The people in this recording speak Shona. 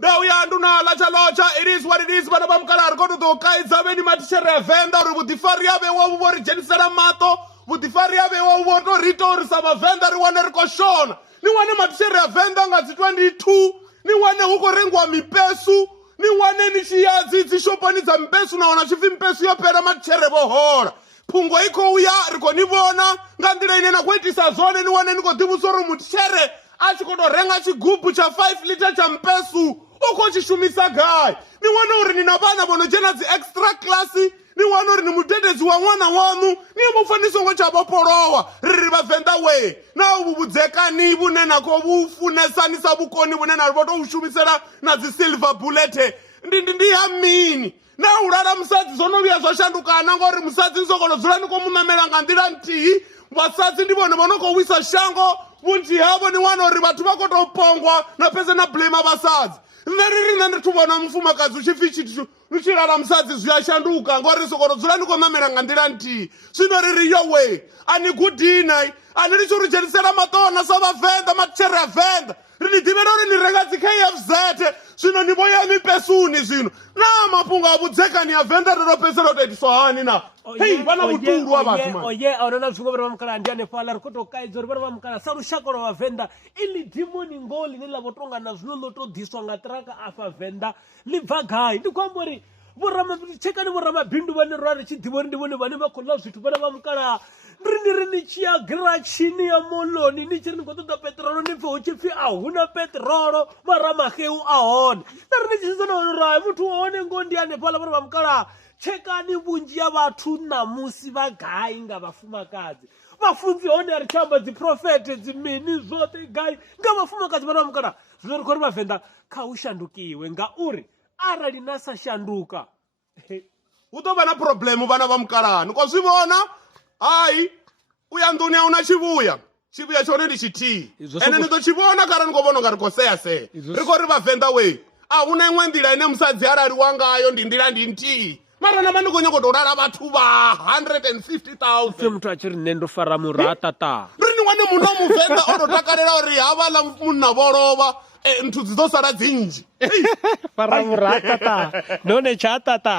Now ya nduna lacha locha, it is what it is, bana bamkala go to the kaiza beni matishere Venda or butifari abe wo wori jenisera mato, butifari abe wo woto rito sama Venda riwane riko shona. Ni wane matishere Venda ngazi 22, ni wane huko rengwa mipesu, ni wane nishiyazi zishopani za mpesu na wanachifi mpesu ya pera matishere bohora. Pungo iko uya riko nivona, ngandira inena kwetisa zone ni wane niko dibu soro mutishere. Achikoto renga chigubu cha 5 liter cha mpesu uko chishumisa gai ni wana uri nina bana bono jena zi extra classy ni wana uri ni mutendezi wa mwana wanu ni mufaniso ngo cha boporowa ririba Venda we na ububudzeka ni bunena ko bufunesa sabukoni bunena riboto ushumisera na zi silver bullet ndi amini na urara musadzi zonovia zvashandukana ngori musadzi nsokolo zulani ko munamela ngandira nti vasadzi ndivone vanoko wisa shango bunti havo ni wana uri vatu vakotopongwa na pese na blame vasadzi neriri ndituvona mufumakazi uchifichi uchirara musadzi zviyashanduka ngori sokolo zulani ko mamela ngandira nti zvino riri yowe ani kudinai ani richorijenisera matona sava Venda machere ya Venda rini divera uri nirenga dzi KFZ zvino nivoya mipesuni zvino na mapunga abudzeka ni ya Venda ropesera kutoitiswa hani na hey vana muturu wa vatu man oye aurona zviko vara vamukala ndiane fala rikoto kaidzo vara vamukala sarushako rwa Venda ili demoni ngoli nilavotonga na zvino lotodhiswa ngatraka afa Venda libva gai ndikwambori vorama chekani vorama bindu vane rwari chidhiboni ndivone vane vakola zvithu vana vamukala rini chia grachini ya moloni ni chiri ngotoda petrolo ni pfe uchipfi ahuna petrolo marama kheu ahona rini chisona rai muthu waone ngondi ane phala vana vamukala chekani vunji ya vathu namusi vagai nga vafumakadzi vafunzi one ari chamba dzi prophet dzimini zote gai nga vafumakadzi vana vamukala zvino rikori vaVenda kaushandukiwe ngauri arali nasa shanduka utova na problem vana vamukala niko zvivona hai uya nduni auna chivuya chone ndi chiti ene nitochivona kara nikovona ngarikoseya se rikori vaVenda we auna imwe ndila ine musadzi arari wangayo ndindila ndinti marana manikonyokotorara vathu va 150,000 fe muthu achiri nendofara muratata rini wane munhu muVenda ototakarira uri havala munhu avolova nthu dzidosara dzinji fara muratata none chatata